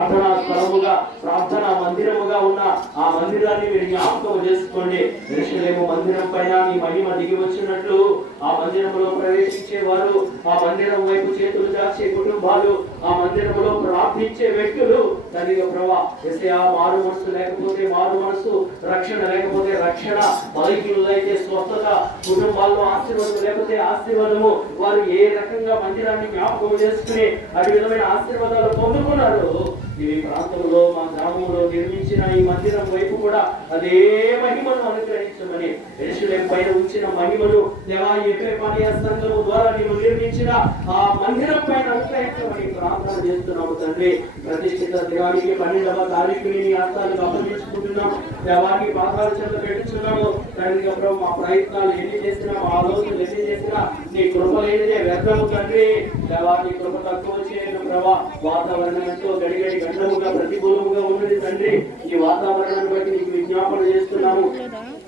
ప్రార్థనా స్థలముగా ప్రార్థనా మందిరముగా ఉన్న ఆ మందిరాన్ని మీరు జ్ఞాపకం చేసుకోండి. ఎరుషలేము మందిరం పైన మీ మహిమ దిగి వచ్చినట్లు ఆ మందిరములో ప్రవేశించేవారు ఆ మందిరం వైపు చేతులు దాచే కుటుంబాలు ఆ మందిరంలో ప్రార్థించే వ్యక్తులు తండ్రి ప్రభా ఎస్ఐ మారు మనసు లేకపోతే మారు మనసు రక్షణ లేకపోతే రక్షణ బలహీనులైతే స్వస్థత కుటుంబాల్లో ఆశీర్వాదం లేకపోతే ఆశీర్వాదము. వారు ఏ రకంగా మందిరాన్ని జ్ఞాపకం చేసుకుని అటు విధమైన ఆశీర్వాదాలు పొందుకున్నారు ఈ ప్రాంతంలో మా గ్రామంలో నిర్మించిన ఈ మందిరం వైపు కూడా అదే మహిమను అనుగ్రహించమని ఎరుసలేం పైన ఉంచిన మహిమను దేవా ఎఫ్ఏపానియా సంఘము ద్వారా నీవు నిర్మించిన ఆ మందిరం పైన అనుగ్రహించమని ప్రార్థన చేస్తున్నాము తండ్రి. ప్రతిష్ఠిత దినానికి పన్నెండవ తారీఖుని నీ హస్తాలకు అప్పగించుకుంటున్నాం దేవానికి పాదాలు చెంత పెట్టుచున్నాము. తండ్రి మా ప్రయత్నాలు ఎన్ని చేసినా మా ఆలోచనలు ఎన్ని చేసినా నీ కృప లేనిదే వ్యర్థము తండ్రి. దేవా నీ కృప తక్కువ చేయను ప్రభా. వాతావరణం ఎంతో గడిగడి గంటముగా ప్రతికూలముగా ఉన్నది తండ్రి. ఈ వాతావరణాన్ని బట్టి నీకు విజ్ఞాపన చేస్తున్నాము.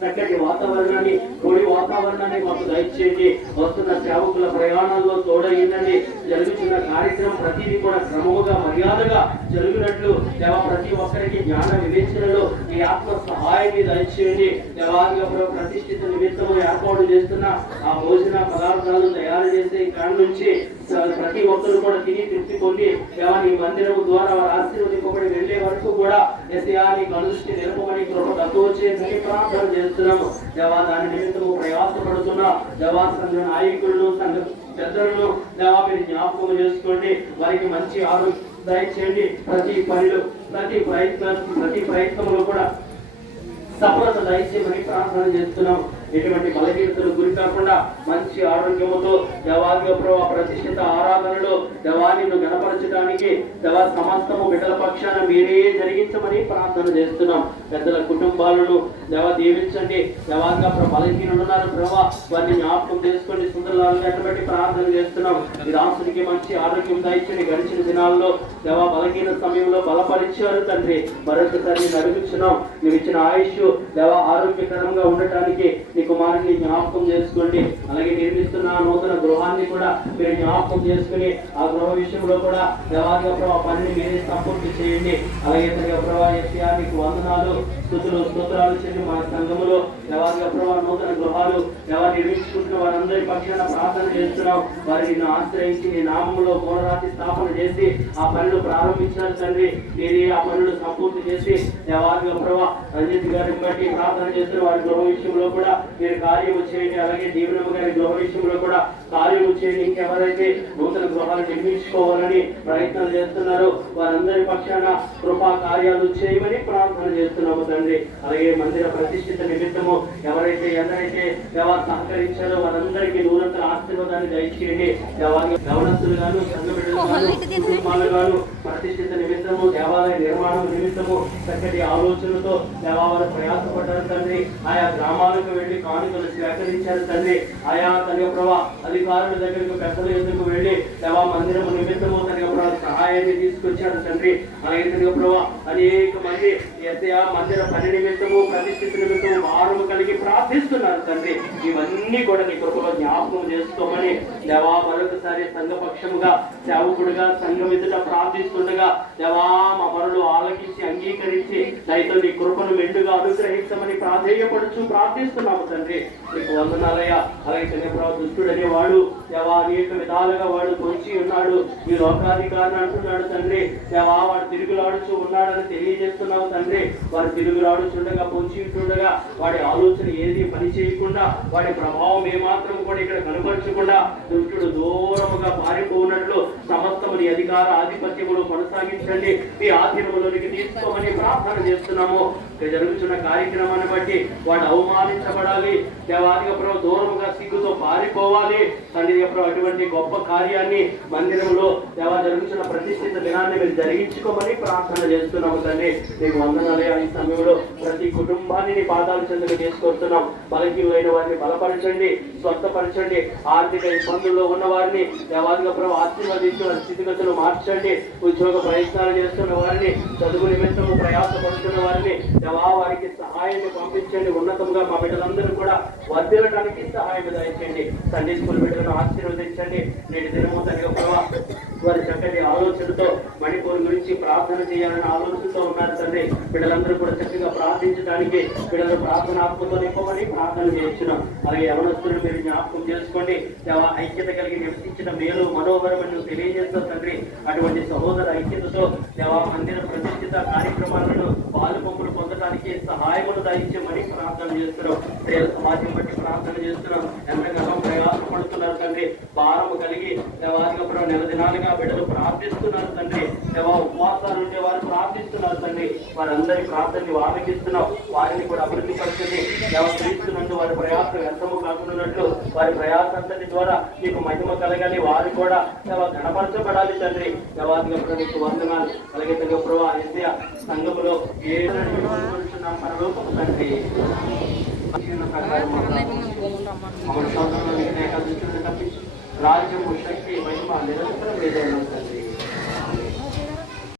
చక్కటి వాతావరణాన్ని కోడి వాతావరణాన్ని మాకు దయచేయండి. వస్తున్న సేవకుల ప్రయాణాల్లో తోడయ్యిందండి జరుగుతున్న కార్యక్రమం ప్రతిదీ కూడా క్రమముగా మర్యాదగా జరుగునట్లు దేవ ప్రతి ఒక్కరికి జ్ఞాన వివేచనలో ఈ ఆత్మ సహాయాన్ని దయచేయండి. దేవాదిగా ప్రతిష్ఠిత నిమిత్తము ఏర్పాటు చేస్తున్న ఆ భోజన పదార్థాలు తయారు చేసే కాడ నుంచి ప్రతి ఒక్కరు కూడా తిని తృప్తి పొంది దేవా మందిరము ద్వారా వారు ఆశీర్వదింపబడి వెళ్ళే వరకు కూడా ఎస్ఐా నీ కనుదృష్టి నిలపమని కృప తక్కువ ప్రార్థన చేస్తున్నాము. దేవా దాని నిమిత్తము ప్రయాసపడుతున్న దేవా సంఘ నాయకులను సంఘ పెద్దలను దేవా మీరు జ్ఞాపకం చేసుకోండి. వారికి మంచి ఆరోగ్యం దయచేయండి. ప్రతి పనిలో ప్రతి ప్రయత్నం ప్రతి ప్రయత్నంలో కూడా సఫలత దయచేయమని ప్రార్థన చేస్తున్నాం ఎటువంటి బలహీనతలు కూడా మంచి ఆరోగ్యముతో దేవాదిగా ప్రభావ ప్రతిష్ఠిత ఆరాధనలో దేవాన్ని గణపరచడానికి దేవా సమస్తము బిడ్డల పక్షాన మీరే జరిగించమని ప్రార్థన చేస్తున్నాం. పెద్దల కుటుంబాలను దేవ దీవించండి. దేవాదిగా బలహీనులు ఉన్నారు ప్రభా. వారిని జ్ఞాపకం చేసుకొని సుందరలాలను ఎట్టబెట్టి ప్రార్థన చేస్తున్నాం. ఈ రాష్ట్రానికి మంచి ఆరోగ్యం దయచండి గడిచిన దినాల్లో దేవా బలహీన సమయంలో బలపరిచారు తండ్రి. మరొకసారి నడిపించున్నాం. నువ్వు ఇచ్చిన ఆయుష్ దేవ ఆరోగ్యకరంగా ఉండటానికి నీ కుమారుని జ్ఞాపకం చేసుకోండి అలాగే నిర్మిస్తున్న నూతన గృహాన్ని కూడా మీరు జ్ఞాపకం చేసుకుని ఆ గృహ విషయంలో కూడా దేవాదిగా ప్రభావ పనిని మీరే సంపూర్తి చేయండి. అలాగే తగ్గ ప్రభావ ఎస్ఆ వందనాలు స్థుతులు స్తోత్రాలు చెల్లి మా సంఘములో దేవాదిగా ప్రభావ నూతన గృహాలు ఎవరు నిర్మించుకుంటున్న వారు వారందరి పక్షాన ప్రార్థన చేస్తున్నావు వారి నిన్ను ఆశ్రయించి నీ నామంలో మూలరాతి స్థాపన చేసి ఆ పనులు ప్రారంభించారు తండ్రి. నేను ఆ పనులు సంపూర్తి చేసి దేవాదిగా ప్రభా రంజిత్ గారిని బట్టి ప్రార్థన చేస్తున్న వారి గృహ విషయంలో కూడా మీరు కార్యము చేయండి. అలాగే దీవెనమ్మ గారి గృహ విషయంలో కూడా కార్యము చేయండి. ఇంకెవరైతే నూతన గృహాలు నిర్మించుకోవాలని ప్రయత్నం చేస్తున్నారో వారందరి పక్షాన కృపా కార్యాలు చేయమని ప్రార్థన చేస్తున్నాము తండ్రి. అలాగే మందిర ప్రతిష్ఠిత నిమిత్తము ఎవరైతే ఎందరైతే ఎవరు సహకరించారో వారందరికీ నూరంతర ఆశీర్వాదాన్ని దయచేయండి. గవనస్తులు గాను సంఘ బిడ్డలు గాను ప్రతిష్ఠిత నిమిత్తము దేవాలయ నిర్మాణం నిమిత్తము చక్కటి ఆలోచనతో దేవాలయ ప్రయాసపడ్డారు తండ్రి. ఆయా గ్రామాలకు వెళ్ళి కానుకలు సేకరించారు తండ్రి. ఆయా తన ప్రభా అధికారుల దగ్గరకు పెద్దల ఎందుకు వెళ్ళి దేవా మందిరము నిమిత్తము తన ప్రభా సహాయాన్ని తీసుకొచ్చాడు తండ్రి. అలాగే తన ప్రభా అనేక మంది మందిర పని నిమిత్తము ప్రతిష్ఠిత నిమిత్తము భారము కలిగి ప్రార్థిస్తున్నారు తండ్రి. ఇవన్నీ కూడా నీ కృపలో జ్ఞాపకం చేసుకోమని దేవా మరొకసారి సంఘపక్షముగా సేవకుడుగా సంఘం ఎదుట ప్రార్థిస్తుండగా దేవా మా పనులు ఆలకించి అంగీకరించి అయితే నీ కృపను మెండుగా అనుగ్రహించమని ప్రాధేయపడుచు ప్రార్థిస్తున్నాము తండ్రి. నీకు వందనాలయ్యా. అలాగే చంద్రప్రభు దుష్టుడనే వాడు దేవా అనేక విధాలుగా వాడు పొంచి ఉన్నాడు. ఈ లోకాధికారిని అంటున్నాడు తండ్రి. దేవా వాడు తిరుగులాడుచు ఉన్నాడని తెలియజేస్తున్నావు తండ్రి. వాడు తిరుగులాడుచుండగా పొంచి ఉంటుండగా వాడి ఆలోచన ఏది పని చేయకుండా వాడి ప్రభావం ఏమాత్రం కూడా ఇక్కడ కనపరచకుండా దుష్టుడు దూరముగా పారిపోనట్లు సమస్తముని అధికార ఆధిపత్యములు కొనసాగించండి. మీ ఆధీనంలోనికి తీసుకోమని ప్రార్థన చేస్తున్నాము. జరుగుతున్న కార్యక్రమాన్ని బట్టి వాడు అవమానించబడాలి. దేవాదిగ ప్రభు దూరముగా సిగ్గుతో పారిపోవాలి. తండ్రి ప్రభు అటువంటి గొప్ప కార్యాన్ని మందిరంలో దేవా జరుగుతున్న ప్రతిష్ఠిత దినాన్ని మీరు జరిగించుకోమని ప్రార్థన చేస్తున్నాము తండ్రి. మీకు వందనాలే ఈ సమయంలో ప్రతి కుటుంబాన్ని నీ పాదాలు చెందుకు తీసుకొస్తున్నాం. బలహీనమైన వారిని బలపరచండి స్వస్థపరచండి ఆర్థిక ఇబ్బందుల్లో ఉన్న వారిని దేవాదిగా ప్రభు ఆశీర్వదించిన స్థితిగతులు మార్చండి. ఉద్యోగ ప్రయత్నాలు చేస్తున్న వారిని చదువు నిమిత్తము ప్రయాసపడుతున్న వారిని వారికి సహాయం పంపించండి. ఉన్నతంగా మా బిడ్డలందరూ కూడా వర్ధిల్లడానికి సహాయం దయచేయండి. సండే స్కూల్ బిడ్డలను ఆశీర్వదించండి. నేటి దినము తనగా ప్రభావ వారి చక్కటి ఆలోచనతో మణిపూర్ గురించి ప్రార్థన చేయాలని ఆలోచనతో ఉన్నారు తండ్రి. బిడ్డలందరూ కూడా చక్కగా ప్రార్థించడానికి బిడ్డలు ప్రార్థన ఆత్మతో నింపమని ప్రార్థన చేస్తున్నాం. అలాగే యవనస్తులను మీరు జ్ఞాపకం చేసుకోండి. ఐక్యత కలిగి నివసించిన మేలు మనోహరం నువ్వు తెలియజేస్తావు తండ్రి. అటువంటి సహోదర ఐక్యతతో దేవా మందిర ప్రతిష్ఠిత కార్యక్రమాలను పాలు పంపులు పొందడానికి సహాయములు దయచేయమని ప్రార్థన చేస్తున్నాం. పేద సమాజం బట్టి ప్రార్థన చేస్తున్నాం. ఎంతగానో ప్రయాసపడుతున్నారు తండ్రి. భారము కలిగి దేవాదిగా నెల దినాలుగా బిడ్డలు ప్రార్థిస్తున్నారు తండ్రి. దేవా ఉపవాసాలు ఉండే వారు ప్రార్థిస్తున్నారు తండ్రి. వారందరి ప్రార్థనని ఆలకిస్తున్నాం వారిని కూడా అభివృద్ధి పరచండి. దేవ వారి ప్రయాసం వ్యర్థము కాకున్నట్లు వారి ప్రయాసంతటి ద్వారా నీకు మహిమ కలగాలి. వారు కూడా దేవ గణపరచబడాలి తండ్రి. దేవాదిగా నీకు వందనాలు. అలాగే తగ్గ ప్రభా ఇండియా సంఘములో రాజ్యము శక్తి మహిమ నిరంతరం లేదైనా తండ్రి